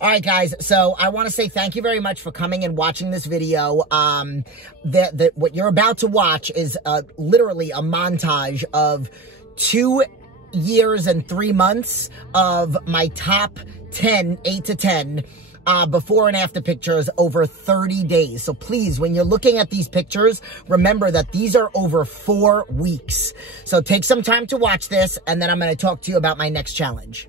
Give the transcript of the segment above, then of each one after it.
All right, guys, so I want to say thank you very much for coming and watching this video. What you're about to watch is literally a montage of 2 years and 3 months of my top 10, 8 to 10, before and after pictures over 30 days. So please, when you're looking at these pictures, remember that these are over 4 weeks. So take some time to watch this, and then I'm going to talk to you about my next challenge.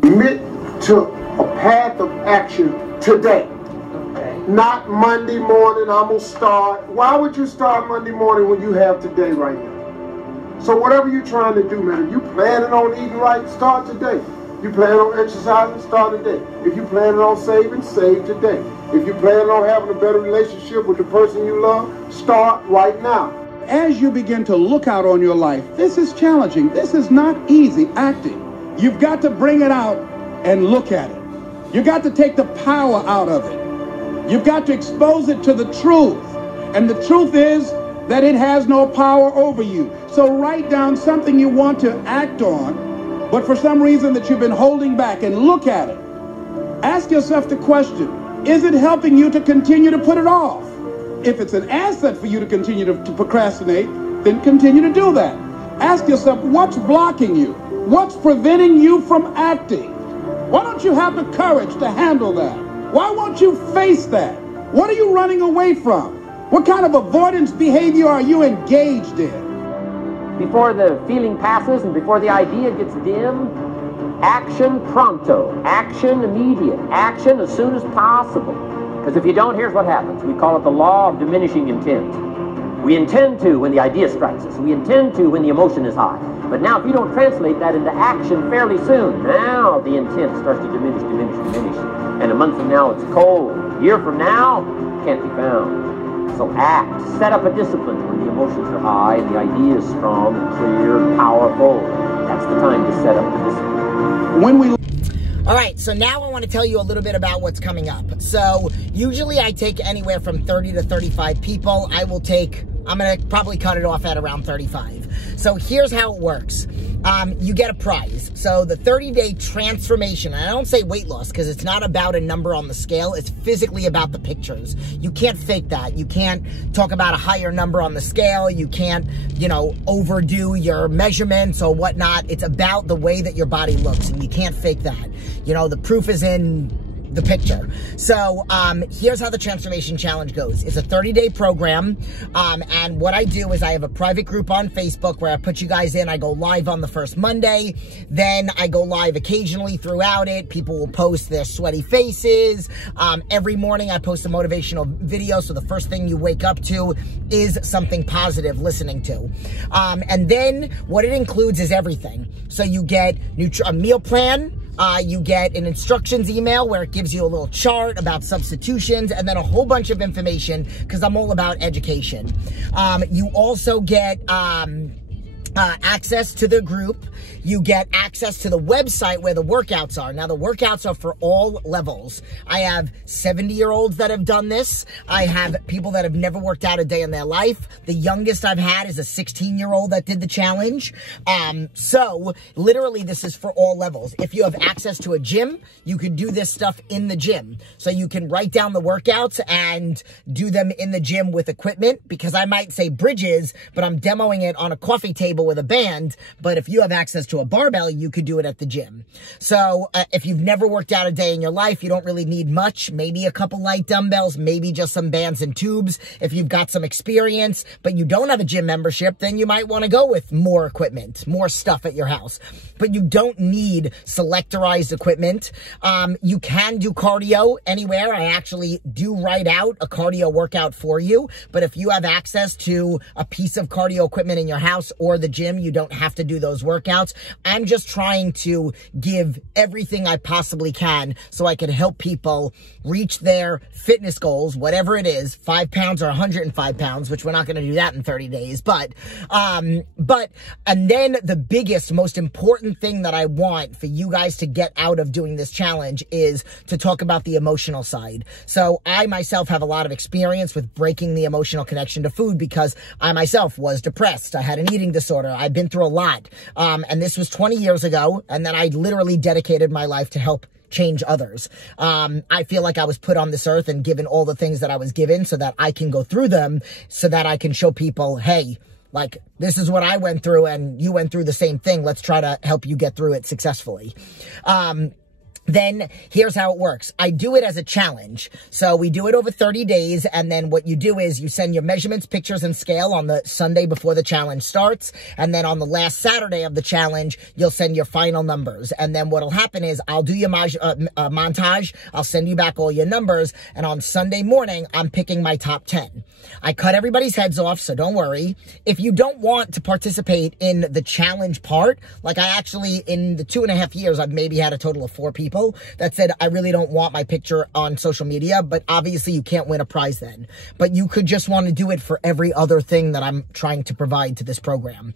Commit to a path of action today. Okay. Not Monday morning, I'm going to start. Why would you start Monday morning when you have today right now? So whatever you're trying to do, man, if you planning on eating right, start today. You plan on exercising, start today. If you planning on saving, save today. If you planning on having a better relationship with the person you love, start right now. As you begin to look out on your life, this is challenging. This is not easy acting. You've got to bring it out and look at it. You've got to take the power out of it. You've got to expose it to the truth. And the truth is that it has no power over you. So write down something you want to act on, but for some reason that you've been holding back, and look at it. Ask yourself the question, is it helping you to continue to put it off? If it's an asset for you to continue to procrastinate, then continue to do that. Ask yourself, what's blocking you? What's preventing you from acting? Why don't you have the courage to handle that? Why won't you face that? What are you running away from? What kind of avoidance behavior are you engaged in? Before the feeling passes and before the idea gets dim, action pronto, action immediate, action as soon as possible. Because if you don't, here's what happens. We call it the law of diminishing intent. We intend to when the idea strikes us. We intend to when the emotion is high. But now if you don't translate that into action fairly soon, now the intent starts to diminish. And a month from now it's cold. A year from now, can't be found. So act. Set up a discipline when the emotions are high and the idea is strong and clear and powerful. That's the time to set up the discipline. All right, so now I want to tell you a little bit about what's coming up. So usually I take anywhere from 30 to 35 people. I'm going to probably cut it off at around 35. So here's how it works. You get a prize. So the 30-day transformation, and I don't say weight loss because it's not about a number on the scale. It's physically about the pictures. You can't fake that. You can't talk about a higher number on the scale. You can't, overdo your measurements or whatnot. It's about the way that your body looks, and you can't fake that. The proof is in the picture. So here's how the transformation challenge goes. It's a 30-day program, and what I do is I have a private group on Facebook where I put you guys in. I go live on the first Monday, then I go live occasionally throughout it. People will post their sweaty faces. Every morning I post a motivational video, so the first thing you wake up to is something positive listening to. And then what it includes is everything. So you get a meal plan. You get an instructions email where it gives you a little chart about substitutions, and then a whole bunch of information because I'm all about education. You also get access to the group. You get access to the website where the workouts are. Now, the workouts are for all levels. I have 70-year-olds that have done this. I have people that have never worked out a day in their life. The youngest I've had is a 16-year-old that did the challenge. So literally this is for all levels. If you have access to a gym, you could do this stuff in the gym. So you can write down the workouts and do them in the gym with equipment, because I might say bridges, but I'm demoing it on a coffee table with a band. But if you have access to a barbell, you could do it at the gym. So if you've never worked out a day in your life, you don't really need much. Maybe a couple light dumbbells, maybe just some bands and tubes. If you've got some experience, but you don't have a gym membership, then you might want to go with more equipment, more stuff at your house. But you don't need selectorized equipment. You can do cardio anywhere. I actually do write out a cardio workout for you. But if you have access to a piece of cardio equipment in your house or the gym, you don't have to do those workouts. I'm just trying to give everything I possibly can so I can help people reach their fitness goals, whatever it is, 5 pounds or 105 pounds, which we're not going to do that in 30 days. And then the biggest, most important thing that I want for you guys to get out of doing this challenge is to talk about the emotional side. So I myself have a lot of experience with breaking the emotional connection to food because I myself was depressed. I had an eating disorder. I've been through a lot. And this was 20 years ago. And then I literally dedicated my life to help change others. I feel like I was put on this earth and given all the things that I was given so that I can go through them, so that I can show people, hey, like, this is what I went through and you went through the same thing. Let's try to help you get through it successfully. Then here's how it works. I do it as a challenge. So we do it over 30 days. And then what you do is you send your measurements, pictures, and scale on the Sunday before the challenge starts. And then on the last Saturday of the challenge, you'll send your final numbers. And then what'll happen is I'll do your montage. I'll send you back all your numbers. And on Sunday morning, I'm picking my top 10. I cut everybody's heads off, so don't worry. If you don't want to participate in the challenge part, like I actually, in the 2.5 years, I've maybe had a total of 4 people that said, I really don't want my picture on social media, but obviously you can't win a prize then. But you could just want to do it for every other thing that I'm trying to provide to this program.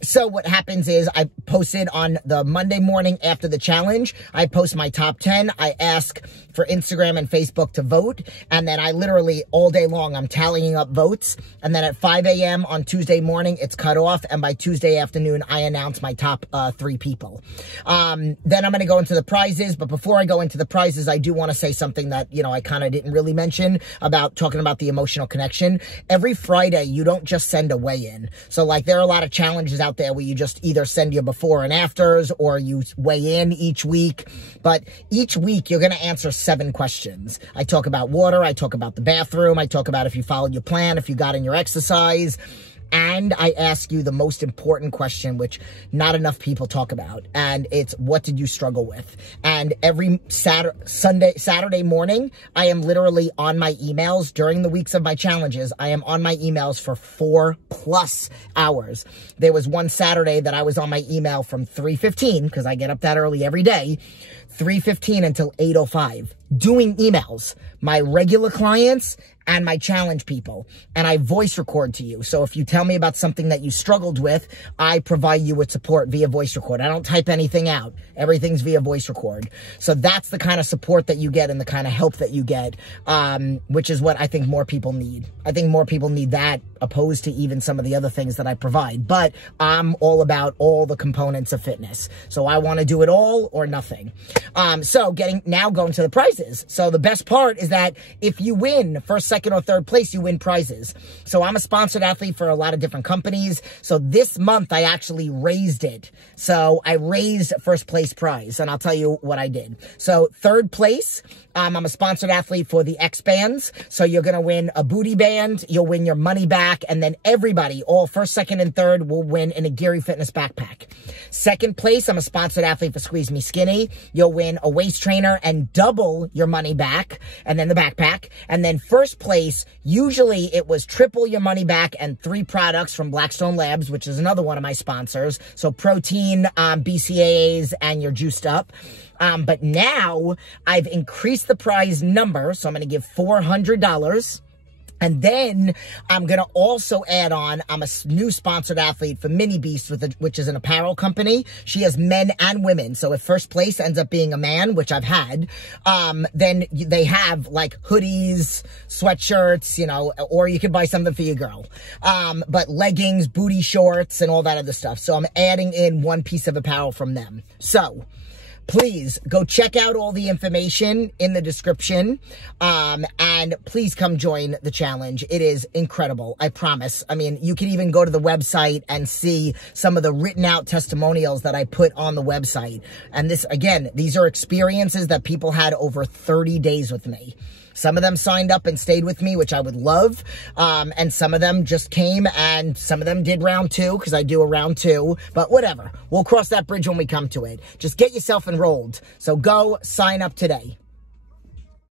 So what happens is I posted on the Monday morning after the challenge, I post my top 10. I ask for Instagram and Facebook to vote. And then I literally all day long, I'm tallying up votes. And then at 5 a.m. on Tuesday morning, it's cut off. And by Tuesday afternoon, I announce my top 3 people. Then I'm going to go into the prizes. But before I go into the prizes, I do want to say something that, you know, I kind of didn't really mention about talking about the emotional connection. Every Friday, you don't just send a weigh-in. So like there are a lot of challenges out there where you just either send your before and afters or you weigh in each week. But each week, you're going to answer 7 questions. I talk about water. I talk about the bathroom. I talk about if you followed your plan, if you got in your exercise. And I ask you the most important question, which not enough people talk about. And it's, what did you struggle with? And every Saturday morning, I am literally on my emails during the weeks of my challenges. I am on my emails for 4+ hours. There was one Saturday that I was on my email from 3:15, because I get up that early every day, 3:15 until 8:05, doing emails. My regular clients and my challenge people, and I voice record to you. So if you tell me about something that you struggled with, I provide you with support via voice record. I don't type anything out. Everything's via voice record. So that's the kind of support that you get and the kind of help that you get, which is what I think more people need. I think more people need that opposed to even some of the other things that I provide. But I'm all about all the components of fitness. So I want to do it all or nothing. So going to the prizes. So the best part is that if you win first, second, or third place, you win prizes. So I'm a sponsored athlete for a lot of different companies. So this month I actually raised it. So I raised first place prize, and I'll tell you what I did. So third place, I'm a sponsored athlete for the X bands. So you're going to win a booty band. You'll win your money back. And then everybody, all first, second, and third, will win an Aguirre Fitness Backpack. Second place, I'm a sponsored athlete for Squeezemeskinny. You'll win a waist trainer and double your money back, and then the backpack. And then first place, usually it was triple your money back and 3 products from Blackstone Labs, which is another one of my sponsors. So protein, BCAAs, and you're juiced up. But now I've increased the prize number, so I'm going to give $400. And then I'm going to also add on, I'm a new sponsored athlete for MiniBeast, which is an apparel company. She has men and women. So if first place ends up being a man, which I've had, then they have like hoodies, sweatshirts, you know, or you could buy something for your girl. But leggings, booty shorts, and all that other stuff. So I'm adding in one piece of apparel from them. So please go check out all the information in the description, and please come join the challenge. It is incredible, I promise. I mean, you can even go to the website and see some of the written out testimonials that I put on the website. And this, again, these are experiences that people had over 30 days with me. Some of them signed up and stayed with me, which I would love. And some of them just came, and some of them did round 2, because I do a round 2. But whatever. We'll cross that bridge when we come to it. Just get yourself enrolled. So go sign up today.